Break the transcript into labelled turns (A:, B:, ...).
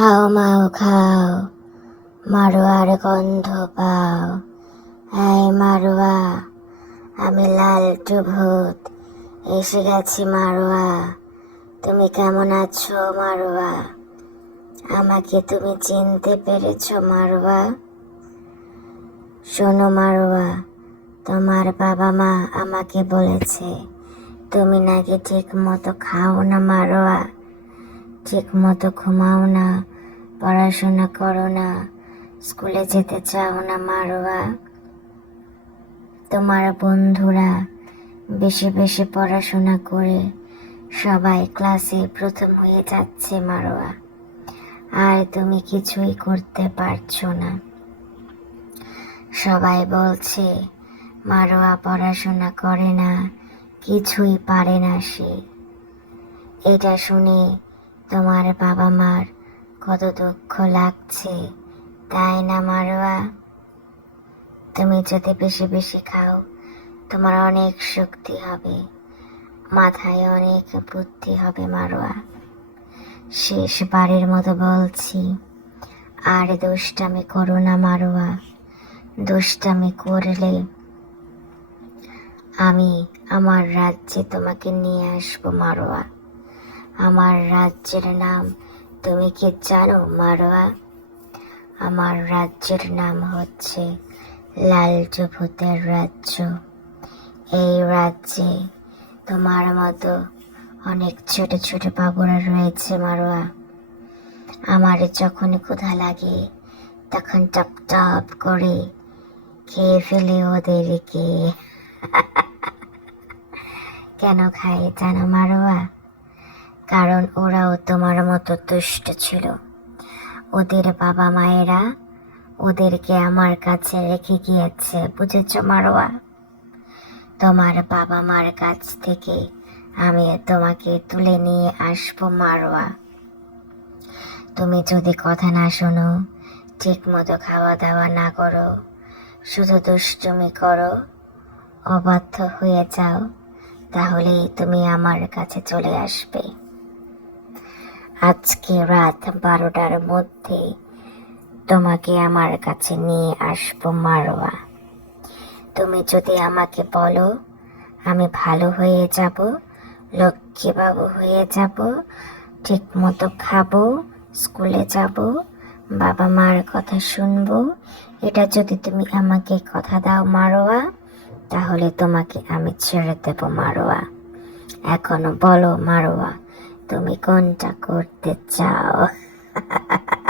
A: হাও মাও খাও, মারোয়ার গন্ধ পাও। এই মারোয়া, আমি লালটু ভূত এসে গেছি মারোয়া। তুমি কেমন আছো মারোয়া? আমাকে তুমি চিনতে পেরেছ মারোয়া? শোনো মারোয়া, তোমার বাবা মা আমাকে বলেছে, তুমি নাকি ঠিক মতো খাও না মারোয়া। ঠিক মতো ঘুমাও না, পড়াশোনা করো না, স্কুলে যেতে চাও না মারোয়া। তোমার বন্ধুরা বেশি বেশি পড়াশোনা করে সবাই ক্লাসে প্রথম হয়ে যাচ্ছে মারোয়া। আর তুমি কিছুই করতে পারছ না। সবাই বলছে, মারোয়া পড়াশোনা করে না, কিছুই পারে না সে। এটা শুনে তোমার বাবা মার কত দুঃখ লাগছে, তাই না, মারোয়া? তুমি যদি বেশি বেশি খাও, তোমার অনেক শক্তি হবে, মাথায় অনেক বুদ্ধি হবে, মারোয়া। শেষবারের মতো বলছি, আর দুষ্টামি করো না, মারোয়া। দুষ্টামি করলে আমি আমার রাজ্যে তোমাকে নিয়ে আসব, মারোয়া। আমার রাজ্যের নাম। তুমি কি জানো, মারোয়া? আমার রাজ্যের নাম হচ্ছে লালচু ভূতের রাজ্য। এই রাজ্যে তোমার মতো অনেক ছোট ছোট বাবুরা রয়েছে, মারোয়া। আমার যখন ক্ষুধা লাগে, তখন টপ টপ করে খেয়ে ফেলে ওদেরকে। কেন খাই জানো, মারোয়া? কারণ ওরাও তোমার মতো দুষ্ট ছিল। ওদের বাবা মায়েরা ওদেরকে আমার কাছে রেখে গিয়েছে, বুঝেছ মারোয়া? তোমার বাবা মার কাছ থেকে আমি তোমাকে তুলে নিয়ে আসব মারোয়া। তুমি যদি কথা না শোনো ঠিক মতো খাওয়া দাওয়া না করো, শুধু দুষ্টুমি করো, অবাধ্য হয়ে যাও, তাহলেই তুমি আমার কাছে চলে আসবে। আজকে রাত বারোটার মধ্যে তোমাকে আমার কাছে নিয়ে আসব, মারোয়া। তুমি যদি আমাকে বলো, আমি ভালো হয়ে যাব, লক্ষ্মীবাবু হয়ে যাব ঠিক মতো খাব, স্কুলে যাব, বাবা মার কথা শুনব, এটা যদি তুমি আমাকে কথা দাও, মারোয়া, তাহলে তোমাকে আমি ছেড়ে দেবো, মারোয়া। এখনও বলো, মারোয়া তুমি কোনটা করতে চাও?